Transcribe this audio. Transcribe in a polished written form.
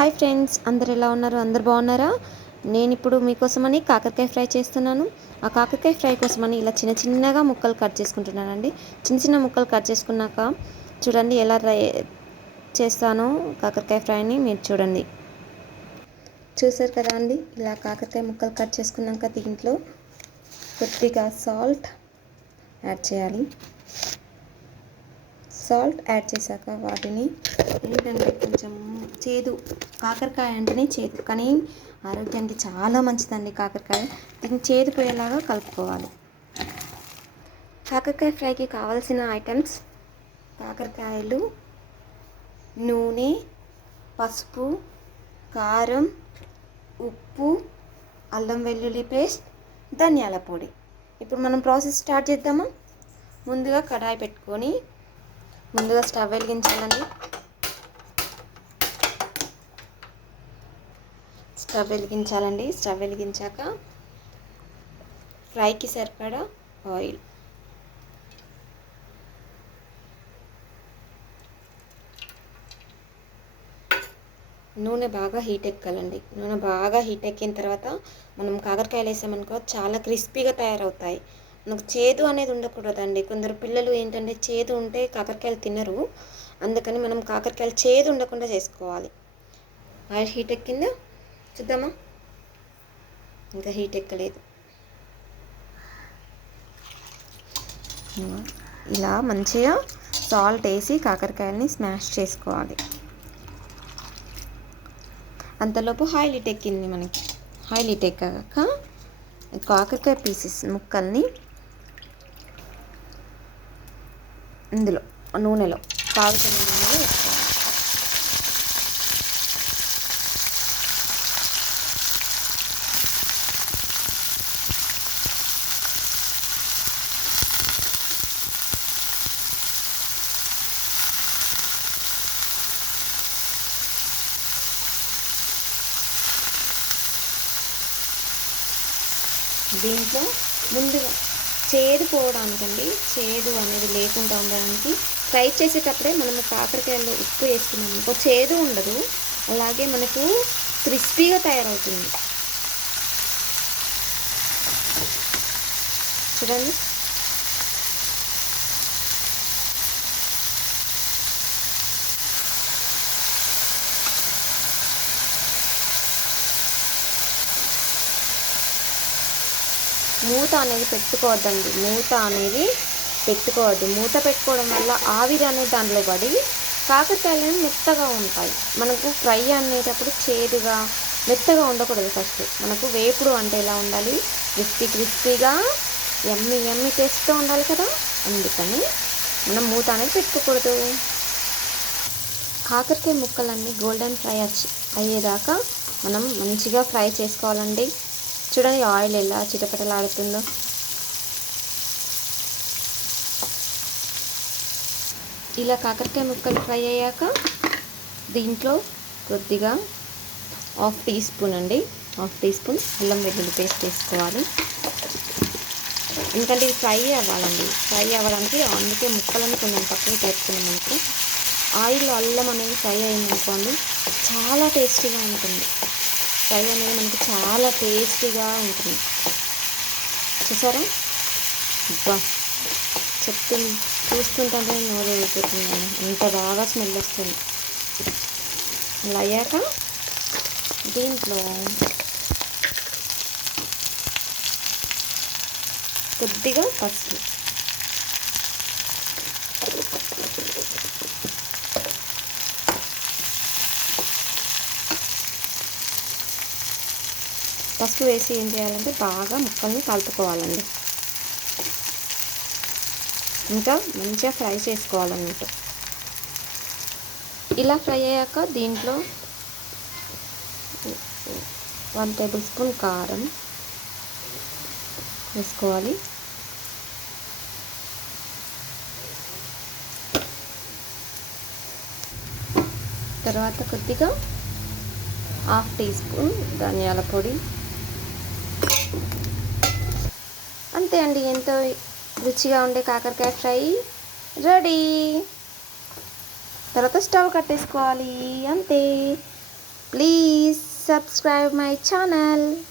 Hi friends, అందరు ఎలా ఉన్నారు? అందరు బాగున్నారా? నేను ఇప్పుడు మీకోసమని కాకరకాయ ఫ్రై చేస్తున్నాను. ఆ కాకరకాయ ఫ్రై కోసమని ఇలా చిన్న చిన్నగా ముక్కలు కట్ చేసుకుంటున్నానండి. చిన్న చిన్న ముక్కలు కట్ చేసుకున్నాక చూడండి ఎలా చేస్తానో కాకరకాయ ఫ్రైని మీరు చూడండి. చూసారు కదా అండి, ఇలా కాకరకాయ ముక్కలు కట్ చేసుకున్నాక దీంట్లో కొద్దిగా సాల్ట్ యాడ్ చేయాలి. సాల్ట్ యాడ్ చేశాక వాటిని ఏంటంటే కొంచెం చేదు, కాకరకాయ అంటేనే చేదు, కానీ ఆరోగ్యానికి చాలా మంచిదండి కాకరకాయ. దీన్ని చేదు పోయేలాగా కలుపుకోవాలి. కాకరకాయ ఫ్రైకి కావాల్సిన ఐటమ్స్: కాకరకాయలు, నూనె, పసుపు, కారం, ఉప్పు, అల్లం వెల్లుల్లి పేస్ట్, ధనియాల పొడి. ఇప్పుడు మనం ప్రాసెస్ స్టార్ట్ చేద్దామా? ముందుగా కడాయి పెట్టుకొని ముందుగా స్టవ్ వెలిగించాలండి. స్టవ్ వెలిగించాక ఫ్రైకి సరిపడా ఆయిల్, నూనె బాగా హీట్ ఎక్కాలండి. నూనె బాగా హీట్ ఎక్కిన తర్వాత మనం కాకరకాయలు వేసామనుకో చాలా క్రిస్పీగా తయారవుతాయి. మనకు చేదు అనేది ఉండకూడదండి. కొందరు పిల్లలు ఏంటంటే చేదు ఉంటే కాకరకాయలు తినరు. అందుకని మనం కాకరకాయలు చేదు ఉండకుండా చేసుకోవాలి. ఆయిల్ హీట్ ఎక్కిందా చూద్దామా? ఇంకా హీట్ ఎక్కలేదు. ఇలా మంచిగా సాల్ట్ వేసి కాకరకాయలని స్మాష్ చేసుకోవాలి. అంతలోపు ఆయిల్ హీట్ ఎక్కింది. మనకి ఆయిల్ హీట్ ఎక్కాక కాకరకాయ పీసెస్ ముక్కల్ని ఇందులో నూనెలో కాగుతున్న నూనెలో వేసుకోవాలి. దీంట్లో ముందుగా చేదు పోవడానికండి, చేదు అనేది లేకుండా ఉండడానికి ఫ్రై చేసేటప్పుడే మనము కాకరకాయల్లో ఉప్పు వేసుకున్నాము ఇంకో చేదు ఉండదు, అలాగే మనకు క్రిస్పీగా తయారవుతుంది. చూడండి, మూత అనేది పెట్టుకోవద్దండి. మూత పెట్టుకోవడం వల్ల ఆవిరి అనేది దాంట్లో పడి కాకరకాయలు మెత్తగా ఉంటాయి. మనకు ఫ్రై అనేటప్పుడు చేదుగా మెత్తగా ఉండకూడదు. ఫస్ట్ మనకు వేపుడు అంటే ఎలా ఉండాలి? క్రిస్పీగా యమ్మీ టేస్ట్తో ఉండాలి కదా. అందుకని మనం మూత అనేది పెట్టుకోకూడదు. కాకరకాయ ముక్కలన్నీ గోల్డెన్ ఫ్రై అయ్యేదాకా మనం మంచిగా ఫ్రై చేసుకోవాలండి. చూడండి ఆయిల్ ఎలా చిటపటలాడుతుందో. ఇలా కాకరకాయ ముక్కలు ఫ్రై అయ్యాక దీంట్లో కొద్దిగా హాఫ్ టీ స్పూన్ అల్లం వెల్లుల్లి పేస్ట్ వేసుకోవాలి. ఎందుకంటే ఇది ఫ్రై అవ్వడానికి అందుకే ముక్కలను కొంచెం తక్కువ చేసుకున్నాం. మనకు ఆయిల్ అల్లం అనేది ఫ్రై అయిందనుకోండి చాలా టేస్టీగా ఉంటుంది. ఫ్రై అనేది మనకి చాలా టేస్టీగా ఉంటుంది. చూసారా? చూస్తుంటే నోరు ఊరిపోతుందండి, అంత బాగా స్మెల్ వస్తుంది. అలా అయ్యాక దీంట్లో కొద్దిగా పసుపు, వేసి ఏం చేయాలంటే బాగా ముక్కల్ని కలుపుకోవాలండి. ఇంకా మంచిగా ఫ్రై చేసుకోవాలన్నట్టు. ఇలా ఫ్రై అయ్యాక దీంట్లో 1 టేబుల్ స్పూన్ కారం వేసుకోవాలి. తర్వాత కొద్దిగా హాఫ్ టీ స్పూన్ ధనియాల పొడి. అంతే అండి, ఎంతో రుచిగా ఉండే కాకరకాయ ఫ్రై రెడీ. తర్వాత స్టవ్ కట్టేసుకోవాలి, అంతే. subscribe my channel.